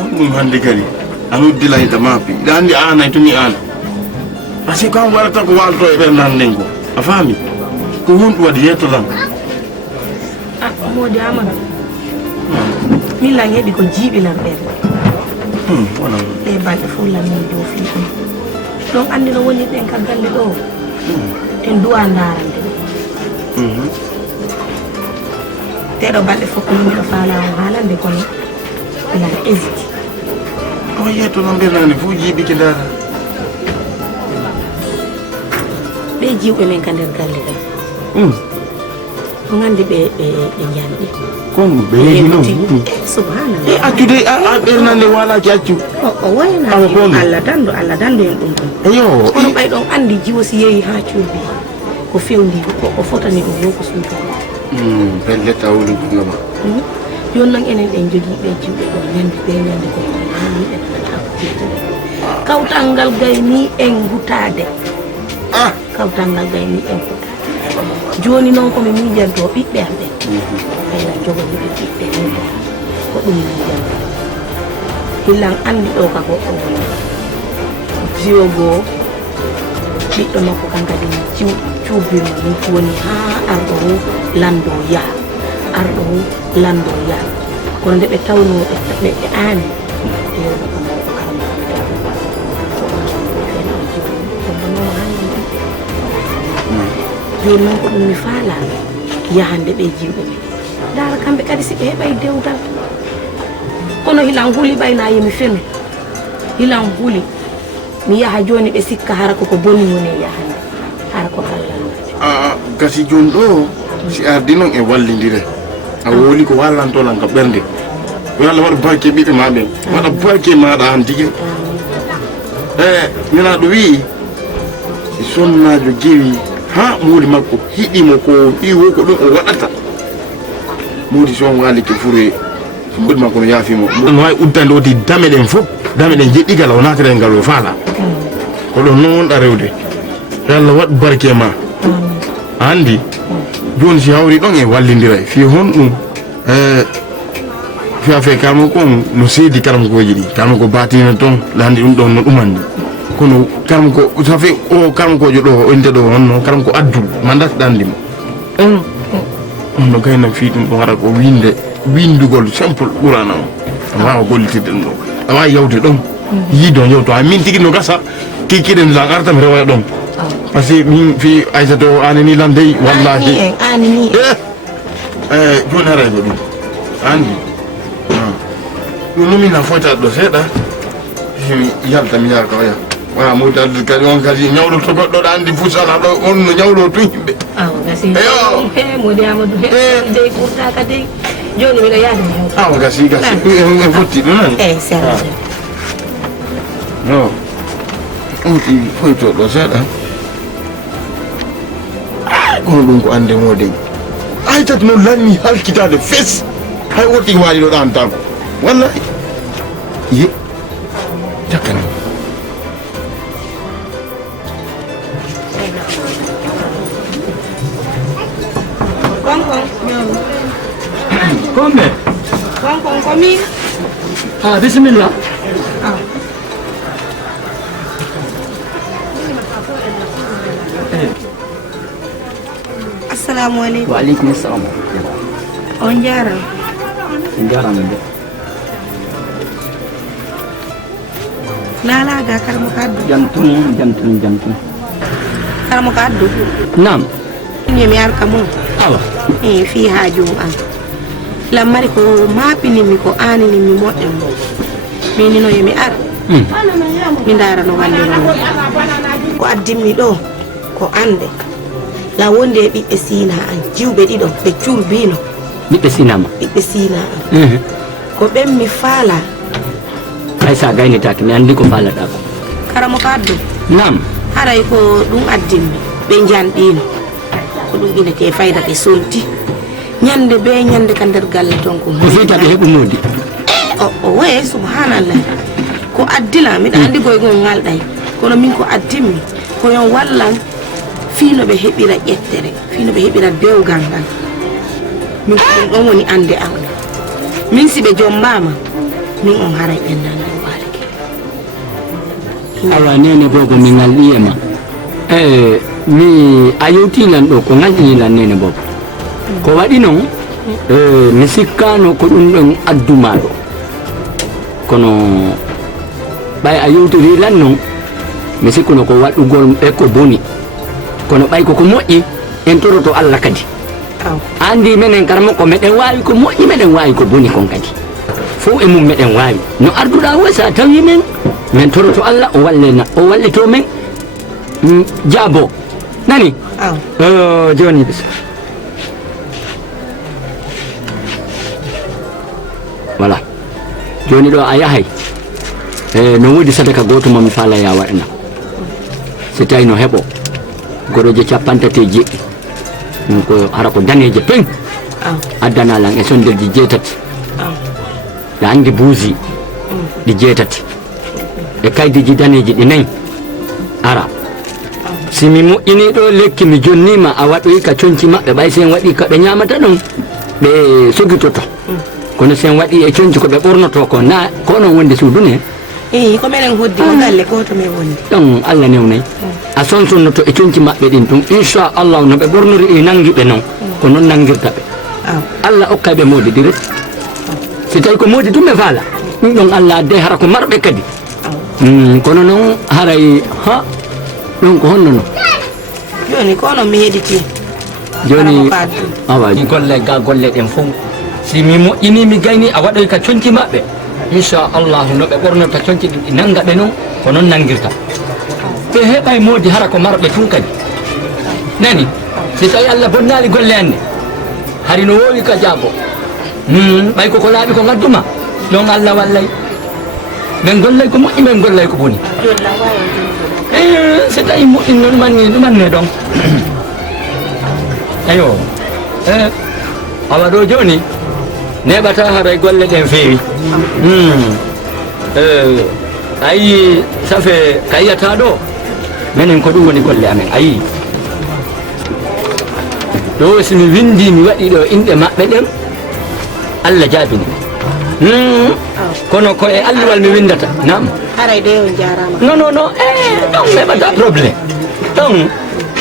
ɗum hannde kadi a noddilay ta maapi ida anndi a anay to mi an par ce que kam warata ko walto e ɓerndan nden ko a faami ko honɗum waɗi yetto tan Modi Amadou min lan heɓi ko jiiɓilan ɓerde wona ɗe balɗe fof lammin dow fi ɗum ɗon anndi no woni ɗen ka galle ɗo en duwa ndarande teɗo balɗe fof ko miɗo faalamo haalande kono milan hésite o yetto noon ɓernani fof jiiɓike ndara ɓe jiwɓe men ka nder galle ga ɗum anndi ɓe janɗi konɗum ɓe yehi noon subhanallah accude a ɓernande walaki accu o wayna Allah dandu en ɗum ɗum eyo kono ɓay ɗon anndi jiwo si yehi ha cuuɗi ko fewndi o fotani ɗum wo ko suudu pelle tawli gongama joni noon enen ɗen jogii ɓe jiwɓe ɗo ñande ɓe ñande ko haniɓe kawtal ngal gayni en hutade kawtal ngal gayni en hutade joni noon komi miijanto ɓiɓɓe am ɓen ɓeyna jogoniɓe ɓiɓɓe ko ɗum miijanto hillan anndi ɗo ka goɗɗo woni jiwo goo ɓiɗɗo makko kan kadi cuubino ni woni ha arɗo o lando yaha arɗo o lando yaha kono nde ɓe tawno ɓe aani yewɓe ko mawɗo karama joni noon ko ɗum mi faala yahande ɓe jiwɓe ɓe dara kamɓe kadi si ɓe heɓay dewdal kono hilan huuli ɓayna yimi fenu hilan huuli mi yaha joni ɓe sikka hara koko boni woni e yahande hara ko kallaa gasi joni ɗo si ardi noon e wallidire a woli ko wallantolan ka ɓernde yo Allah waɗa barke ɓiɓɓe ma ɓen waɗa barke maɗa han tigui nanaɗo wi sonnajo jeewi ha muudi makko hiɗimo ko ɓiwo ko ɗum o waɗata muudi son walike fure muudi makko no yaafimo no wawi uddande odi dame ɗen fof dame ɗen jeɗɗigal o natare ngal o faala ko ɗon noon wonɗa rewde yo Allah waɗ barke ma andi joni si hawri ɗon e wallidira fi honɗum fiya fe kalmo kon no seedi kalmokoji ɗi kalmo ko batina toon landi ɗum ɗon no ɗumandi kono kalmo ko ça fait o kalmokojo ɗo o inte ɗo honno kalmo ko addul mandat ɗandimo no gayna fi ɗum ɗo waɗa ko windugol simple ɓurana o a wawa gollitirde ɗum ɗo a wawi yawde ɗon yiidon yewto ha min tigui no gasa kikiɗen lan artami rewoya ɗon par ce que min fi Aissata o anani lan dey wallahi joni haray ko ɗum andi ɗum nomina foytade ɗo seeɗa mi yalta mi yaha kawaya wala moytade kadi on kadi ñawɗo to goɗɗo ɗo andi fusala ɗo on no ñawɗo tun yimɓe modi Amadou dey ɓurtaka dey joni miɗo yaade mi hewta awa gasi en fotti ɗum nani eyi serge no ɗumti foyto ɗo seeɗa kono ɗum ko ande moden Aissata noon lanni halkitade fes hay wotti waali ɗo ɗantako wallahi ye jakkana Kombe? konkon komi Bismillah. assalamu aleykum Waalaikum salam. on jaram Jarama de. lalaga karmo ko addu Jantum. karmo ko addu Naam. mi arka mum Awa. fi haajum an lammari ko maapinimi ko aaninimi moƴƴam minino yomi ar mi ndaara no wallirano ko addinmi ɗo ko ande la wonde e ɓiɓɓe sina an jiwɓe ɗiɗo ɓe curbino Ɓiɓɓe sinama. ɓiɓɓe sina an ko ɓen mi faala Hay sa gaynitaki mi andi ko faalaɗa ko. karamo ko addu Naam. haray ko ɗum addinmi ɓe janɗino ko ɗum inete fayda ɓe solti ñande be ñande ka nder galle ton ko Ko fiyta ɓe heɓu modi. o waye subhanallah ko addila miɗa andi goygol ngalɗay kono min ko addinmi ko yon wallan fiino ɓe heɓira ƴettere fiino ɓe heɓira dewgal ngal min ko ɗum ɗon woni ande am min si ɓe jombama min on haray ɓennande waliki awa nene bobo mi ngalliyema mi a yewtilan ɗo ko ngallinilan nene bobo ko waɗi noon mi sikkano ko ɗum ɗon addumaɗo kono ɓay a yewtorilan noon mi sikkuno ko waɗugol e ko boni kono ɓay koko moƴƴi en toroto Allah kadi andi menen karamo ko meɗen wawi ko moƴƴi meɗen wawi ko boni kon kadi fof e mum meɗen wawi no arduɗa o sa tawi men toroto Allah o wallito men jaabo nani joni bis voilà joni ɗo a yahay no wodi sadaka goto mami faala ya waɗana so tawi no heeɓo goroje 50 ko hara ko daneje peng addana lan e sondirji 7 la andi buusi ɗi 7 e kaydiji daneji ɗi 4 ara simi moƴƴini ɗo lekki mi jonnima a waɗoyi ka coñci maɓɓe ɓay sen waɗi ka ɓe ñamata ɗum ɓe sogitoto kono sen waɗi e coñci ko ɓe ɓornoto ko na ko non wonde suudune ko menen hoddi ko galle goto men wondi ɗon Allah newnayi a sonsonnoto e coñci maɓɓe ɗin ɗum inchallah no ɓe ɓornori e nanguiɓe noon ko noon nanguirta ɓe Allah okkay ɓe modidire si tawi ko modi tum ɓe faala ɗum ɗon Allah adde hara ko marɓe kadi kono noon haray ha ɗon ko honno no joni ko non mi heɗiti joni awa golle ga golle ɗen fof si mi moƴƴini mi gayni a waɗoy ka coñci maɓɓe inchallah no ɓe ɓornota coñci ɗin ɗi nanga ɓe noon ko noon nanguirta ɓe heɓay modi hara ko marɓe tun kadi nani si tawi Allah bonnali golle anne hari no wowi ka jaabo ɓay koko laaɓi ko gadduma ɗon Allah wallay men gollay ko moƴƴi men gollay ko boni si tawi moƴƴi noon ɗumanne ɗon ayo awa ɗo joni neɓata haray golle ɗen feewi ayi safe ka yiyata ɗo minen ko ɗum woni golle amen ayi ɗo somi windi mi waɗi ɗo inɗe maɓɓe ɗen Allah jaabini kono ko e alluwal mi windata nam haray de on jarama non ɗon heɓata probléme ɗon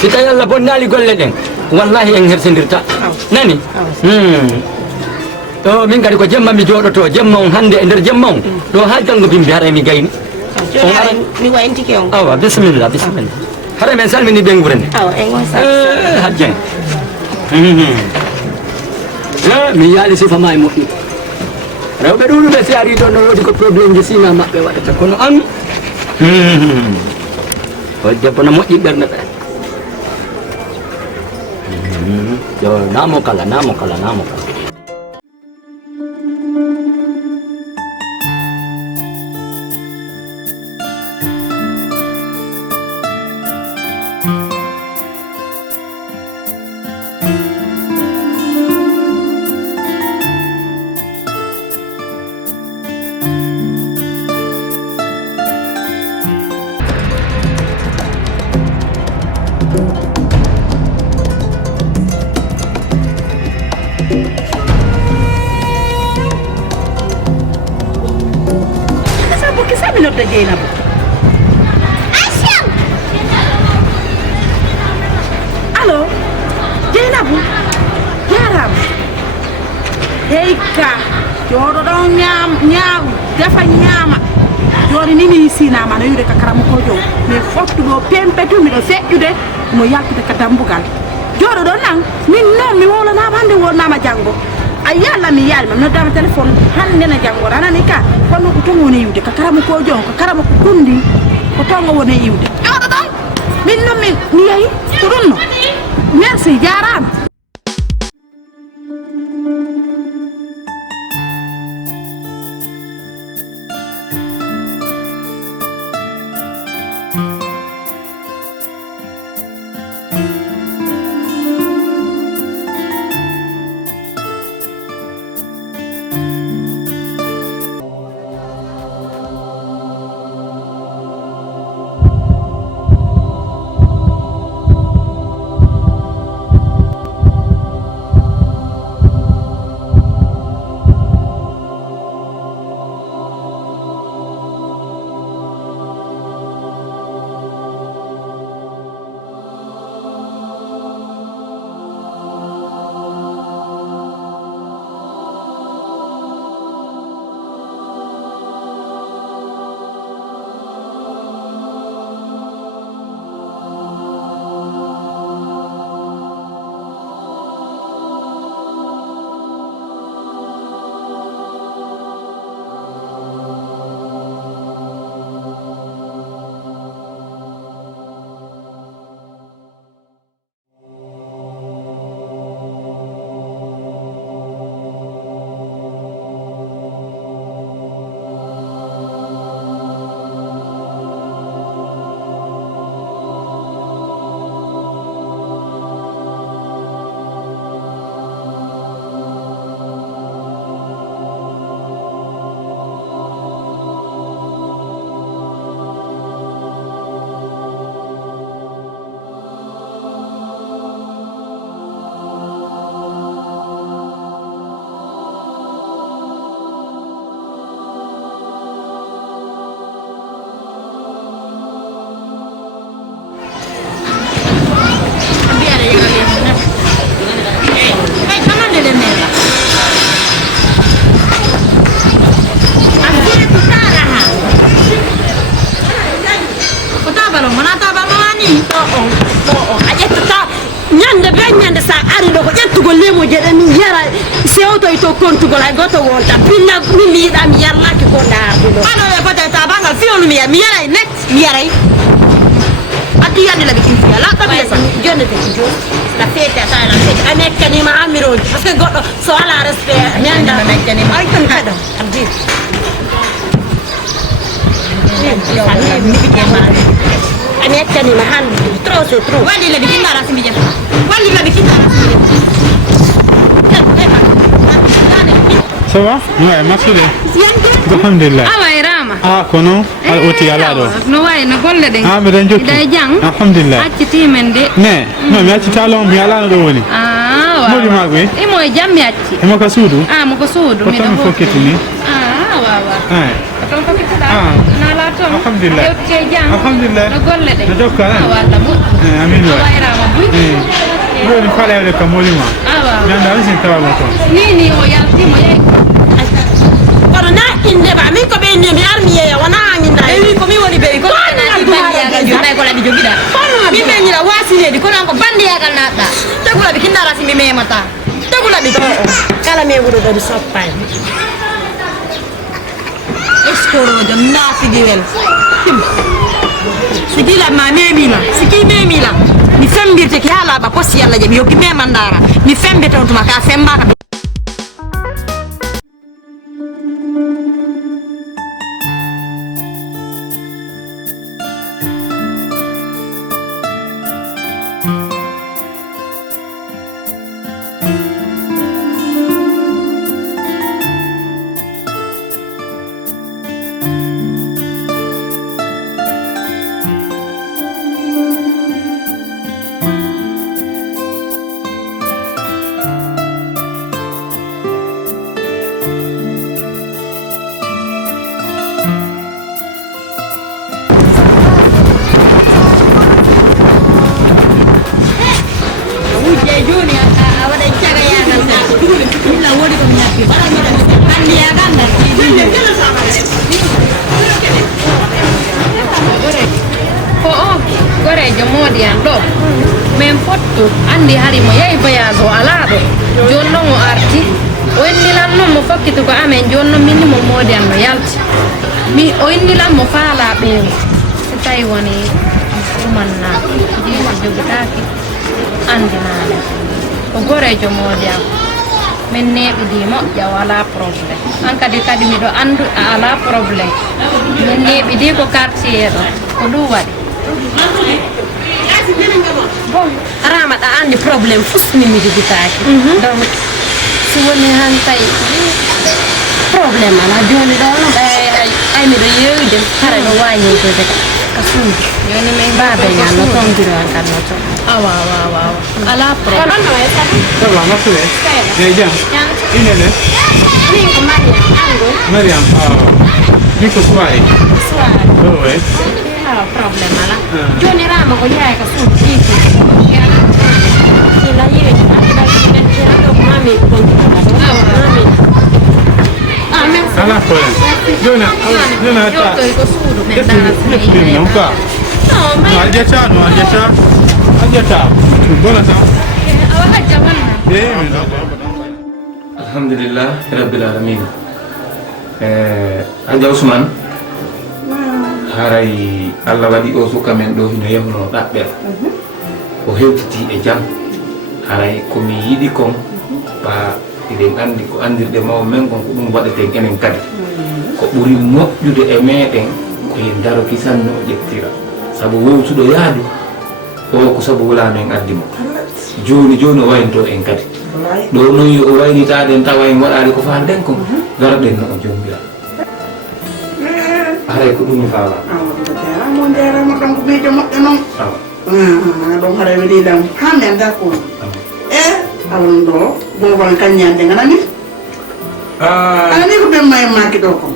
si tawi Allah bonnali golle ɗen wallahi en hersidirta nani ɗo min kadi ko jemma mi jooɗoto jemma on hannde e nder jemma on ɗo ha janngo bimbi haray mi gayni mi wayntike on awa bisimilla haray men salmini ɓe gure nde hajjen mi yaali sifa ma e moƴƴi rewɓe ɗuɗuɓe si ari ɗon no woodi ko probléme ji sina maɓɓe waɗata kono an o debbo no moƴƴi ɓernde ɓe yo namo kala nodda Jeynabou allo Jeynabou jarama heyka jooɗo ɗon ñaam defa ñaama joni ni mi sinama no yude ka karama ko jow mi fottuɗo pempetu miɗo feƴƴude mo yaltude ka dambugal jooɗo ɗon nan min noon mi wolwanama hande wonnama janggo a yalla mi yalma mi noddama téléphone hande na janggo anani ka kono ko ton woni iwde ka karama ko jon ko karama ko kundi ko tongo woni iwde jooɗo ɗon min noon mi yeehi ko ɗum no merci jarama tawto to kontugol ay goto wonta binna mi yiɗa mi yarlaki ko ndaarduɗo ano e peut-être abangal fiyonu mi yaray net mi yaray addu yande laɓe kin fiya la tabi sa jonde te joni la fete ata la fete a mekkanima amiroji parce que goɗɗo so ala respect ñanda mekkanima ay tan kaɗa abdi a mekkanima hande trop c'est trop walli laɓe kindara simbi jef walli laɓe kindara simbi jef Ça va? Ouais, merci. Alhamdulillah. Awa Rama. Ah, kono al oti ala do. No way no golle den. Ah, mi dan jokki. Day jang. Alhamdulillah. Acciti men de. Ne, no mi acci talo mi ala no do woni. Ah, wa. Modi magwe. E moy jam mi acci. E mo ka suudu? Ah, mo ko suudu mi do. Ko foketi ni. Ah, wa wa. Ah. Ko foketi da. Ah. Na la to. Alhamdulillah. Yow ke jang. Alhamdulillah. No golle de. No jokka na. Ah, walla mo. Amin wa. Awa Rama bu. Do ni fala le ka moli ma. Ah, wa. Nyanda sin tawa mo to. Ni o yalti mo yai. kono na inde ba min ko ɓe ni mi armiye wona anginda e wi komi woni ɓeyi kono kanati bandiyagal jonay ko laɓi joguiɗa min ɓe ñira wasinedi kono an ko bandiyagal natɗa tegu laɓi kindara simi memata tegu laɓi kala me wuuro ɗo mi soppani escorojo nafiguiwel sigi laɓma memila siki memila mi fembirte ki ha laaɓa posti allah je mi yokki memandara mi fembe toon tuma ka fembaka andi hari mo yahi voyage o ala ɗo joni noon o arti o innilan noon mo fokkitu ko amen joni noon minni mo moodi an no yalti mi o innilan mo faala ɓeewo so tawi woni ɗumanna jiiɗo jogotaki andinade ko gorejo moodi am min neɓidi moƴƴa o ala probléme an kadi miɗo andu a ala probléme min neɓidi ko quartier ɗo ko ɗum waɗi bon Rama ɗa andi probléme fusni mi jogitaki donc si woni han tawi probléme ala joni ɗo no ɓe ay miɗo yewide hara ɗo wañitode ka suudu joni min babeñal no toon biro an kan no toon awa ala probléme Ça va, merci. Bien. Inele. min ko Mariam ango Mariam. Ni ko suwai. soir Oh, ouais. probléme ala joni Rama ko yahay ka suudu ɗiki sila yeeji andiɗaɗo ko mami kontiɗa mami Ala problème. Jona ta. jottoy ko suudu men Tim non ka. non No aljata no aljata. Aljata. Bona ta. awa hajja wonna Alhamdulillah rabbil alamin. Anja Usman. Haray Allah waɗi o suka men ɗo hino yahno ɗaɓɓel o hewtiti e jam haray komi yiɗi kon ba eɗen andi ko andirɗe mawo men kon ko ɗum waɗeten enen kadi ko ɓuri moƴƴude e meɗen koyen daro kisanno o ƴettira saabu wowtuɗo yaadu o ko saabu wula men addimo joni o wayno en kadi ɗo noon yo o waynitaɗen tawa en waɗade ko falden kon garoɗen no o jombira haray ko ɗum mi fawa mo ndeerama ɗon ko miijo moƴƴo noon ɗum haɗa weɗiɗam ha mi anda ko e awon ɗo boban kaññande ganani anani ko ɓen maye maki ɗo ko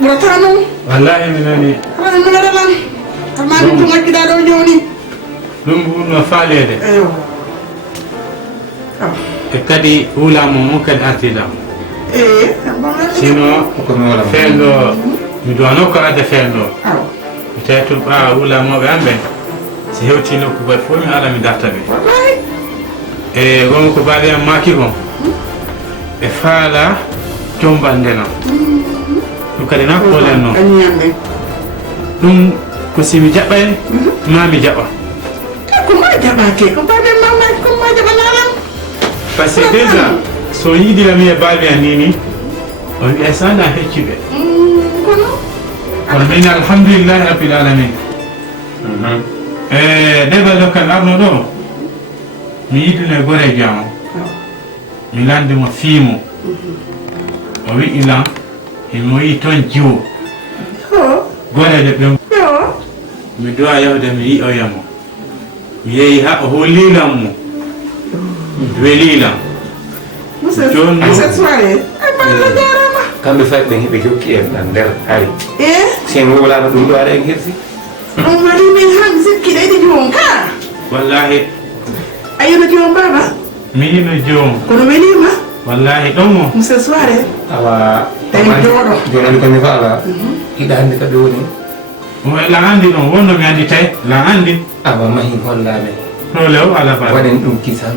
ɓurata noon Wallahi mi nani. haɗa mi waɗalan kamani ko ngakkiɗa ɗo joni Ɗum ɓurno faalede. eyo E kadi wulamo mo kadi artidam. e Sino feendo mi duwano ko adde feendo. aw Mi tawi to ɓa wulamoɓe an ɓen si hewti nokkugoye fof mi ala mi darta ɓe. wallahi E wonko ko baɗi am maki kon e faala combande noon ɗum kadi na kolen noon Anyande. ɗum ko simi jaɓɓay mami jaɓa Ko ma jaɓake ko baɗe mama ko ma jaɓanaram. par ce que déjà so yiiɗirami e baabi an nini on wiya sana hecciɓe Kono. kono min alhamdulillahi rabbil alamin e ɗeɓal dokkal arno ɗo mi yiɗino e gore jam mi landimo fiimo o wi'i lan imo yi toon jiwo goreɗe ɓe mi dowa yahde mi yi'oyamo mi yeehi ha o hollilan mo welilan joni Accessoire. Ay balla jarama. kamɓe fayi ɓe heɓe jokki en ɗan nder hari Eh? sen wolano ɗum ɗo aɗa en hirsi On wari min han sikkiɗe ɗi jom ka. wallahi Ayino jom baba. mi yino joom Kono welima. wallahi ɗon o Monsieur Soare. awa Tawi jooɗo. jonani komi faala hiɗa hannde kaɓe woni lan andi ɗon wonno mi andi tawi lan andi awa mahi hollaɓe role o ala ba waɗen ɗum kisan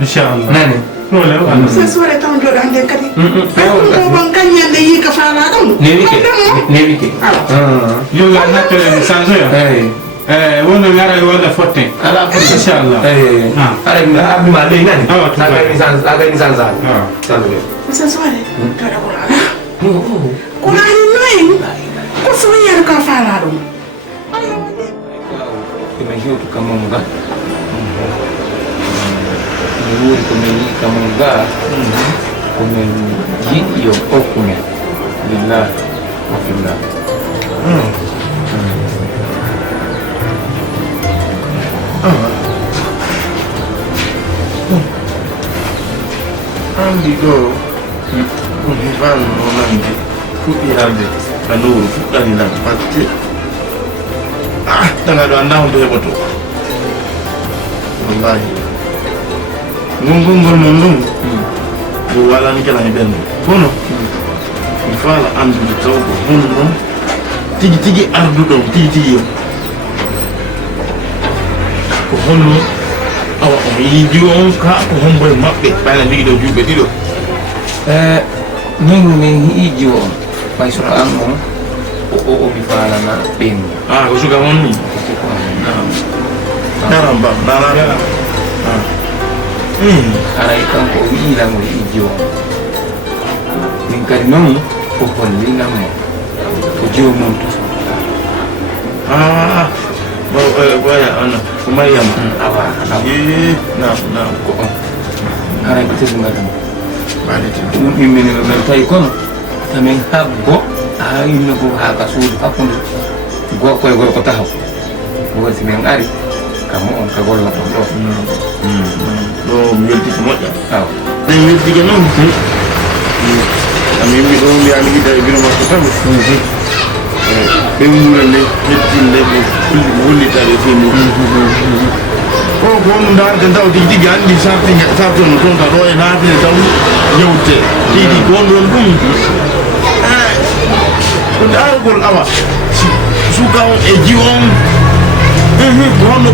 inchallah nani role o ala Monsieur Soare taw jooɗo hande kadi. Ay ɗum ɗo bon kañƴande yi ka faala ɗum. newike newike yo lan nattore mi change yo eyi wonno mi ara walla fotte ala inchallah aɗa abduma ley nani Awa, tuba. agani sansani Ah. sallude Monsieur Soare. Jooɗo ko ala. Kono ani noyen. Ko soyiyata ka faala ɗum. komin hewtu kamon ga mi wuuri komin yii kamon ga komin yiɗi yo hokkumen lillah wa fillah andi ɗo ɗum heɓano no nandi fuɗɗi arde a lowru fuɗɗani nan par ce que daga ɗo anda hunde heɓoto wallahi gongolngol mon ɗum yo walani kala e ɓendu kono mi faala andude taw ko honɗon tigi tigi arduɗon tigi tigi yo ko honno awa on yiiji on ka ko homboye maɓɓe ɓayna jogui ɗo juuɓe ɗiɗo min min hiiji o ɓay soto an on o mi faalana ɓendu ko suka on ni jaram ba nana aray kanko o wi'ilanmo hiiji o min kadi noon o hollinanmo ko jomum to waya ana ko mariama awa nam ko on aray ko teddungatam ɓaɗete ɗum immini men tawi kono tamin habbo ha yimno ko ha ka suudu hakkude gorko e gorko tahaw wosi men ari kammo on ka golloton ɗo ɗo mi weltiki moƴƴa aw ɗen weltike noon ami yimɓe ɗo mbiyami yiɗa e biro makko tan ɓe wurande hettinde ɓe hollitaɓe fini o ko no darde taw tigi tigi andi sartono toon ta ɗo e naatine taw yewte tigi gon ɗon ɗum ko dargol awa suka on e jiwo on ko honno